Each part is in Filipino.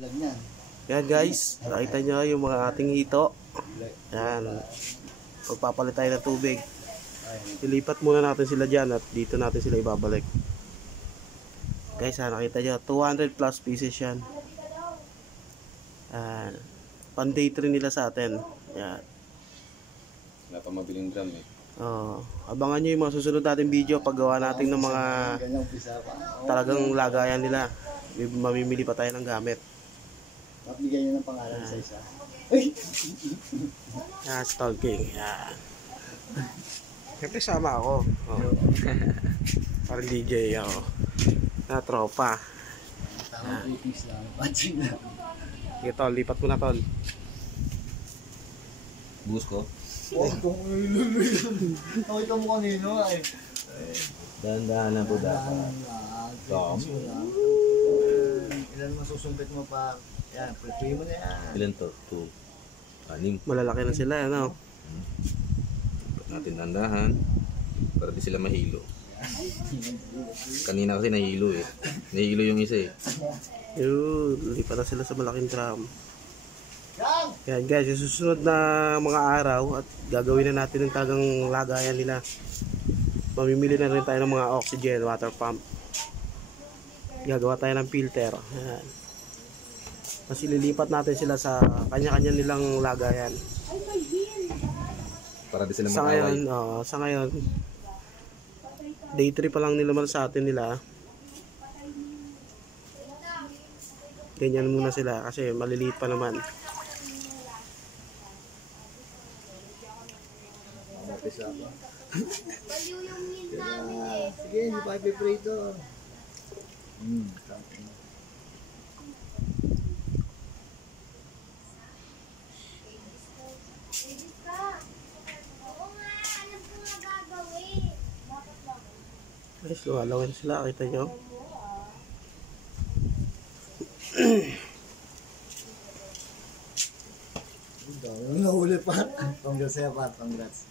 Yan guys, nakita nyo yung mga ating hito. Yan, magpapalit tayo ng tubig. Ilipat muna natin sila dyan at dito natin sila ibabalik. Guys, nakita nyo, 200 plus pieces yan. Yan, pan day 3 nila sa atin. Yan. Wala pa mabiling drum eh. Abangan nyo yung mga susunod natin video paggawa natin ng mga talagang lagayan nila. Mamimili pa tayo ng gamit. Bigyan nyo ng pangalan sa isa. Yan, stalking. Yan. Siyempre sama ako. Parang DJ ako. Na tropa. Tama 3 piece lang. Patching lang. Sige tol, lipat mo na tol. Bus ko? Nakita mo kanino ay. Dahan-dahan na po dapat. Ilan masusumpit mo pa? Yan, prepare mo na yan. Ilan to? 2, 6. Malalaki na sila, ano? Lipat natin dahan-dahan para di sila mahilo. Kanina kasi nahilo eh. Nahilo yung isa eh. Yun, lipat na sila sa malaking drum. Yan guys, yung susunod na mga araw at gagawin na natin ng talagang lagayan nila. Mamimili na rin tayo ng mga oxygen, water pump. Gagawa tayo ng filter. Yan. Kasi lilipat natin sila sa kanya-kanya nilang lagayan. Para di sila Sa mag-away. ngayon, sa ngayon, day 3 pa lang nila sa atin nila. Ganyan muna sila kasi maliliit pa naman. Sige, hindi pa ipiprito. Guys, lumalawin sila, kita nyo. Nahuli pa. Congrats sa'yo pa, congrats.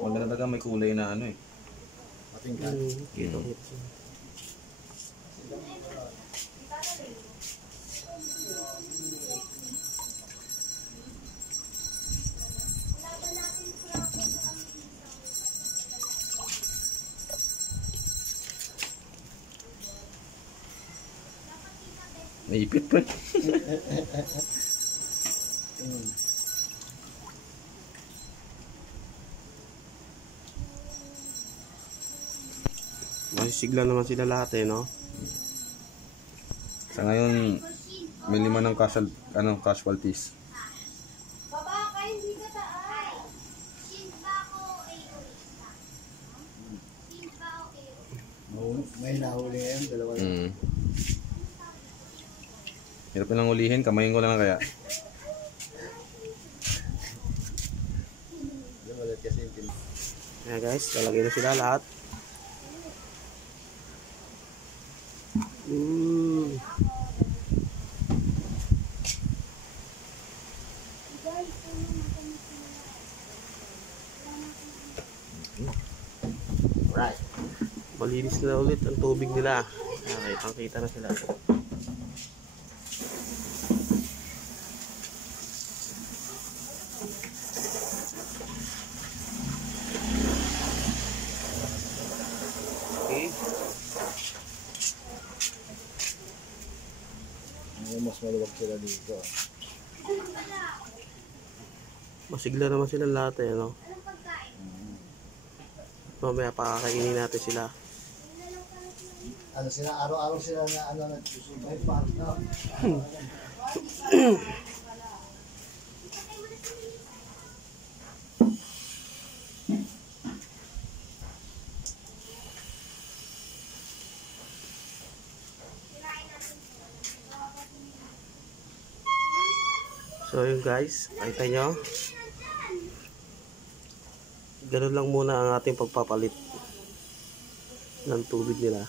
Wala na talaga may kulay na ano eh. Patingkat. Kita. Naipit pa eh. Masisigla naman sila lahat eh, no? Sa ngayon, may 5 ng casualties. May nahuli ngayon, dalawa lang. Hirap nilang ulihin, kamayin ko lang kaya. Ayan guys, lalagay na sila lahat. Right. Malinis na ulit ang tubig nila. Okay, pangkita na sila. Okay. Mas maluwag sila dito. Masigla naman sila lahat eh, no? Mamaya pakakainin natin sila. Ano sila, araw-araw sila na ano nagsusubay pa. So yun guys, nakita nyo? Ganun lang muna ang ating pagpapalit ng tubig nila.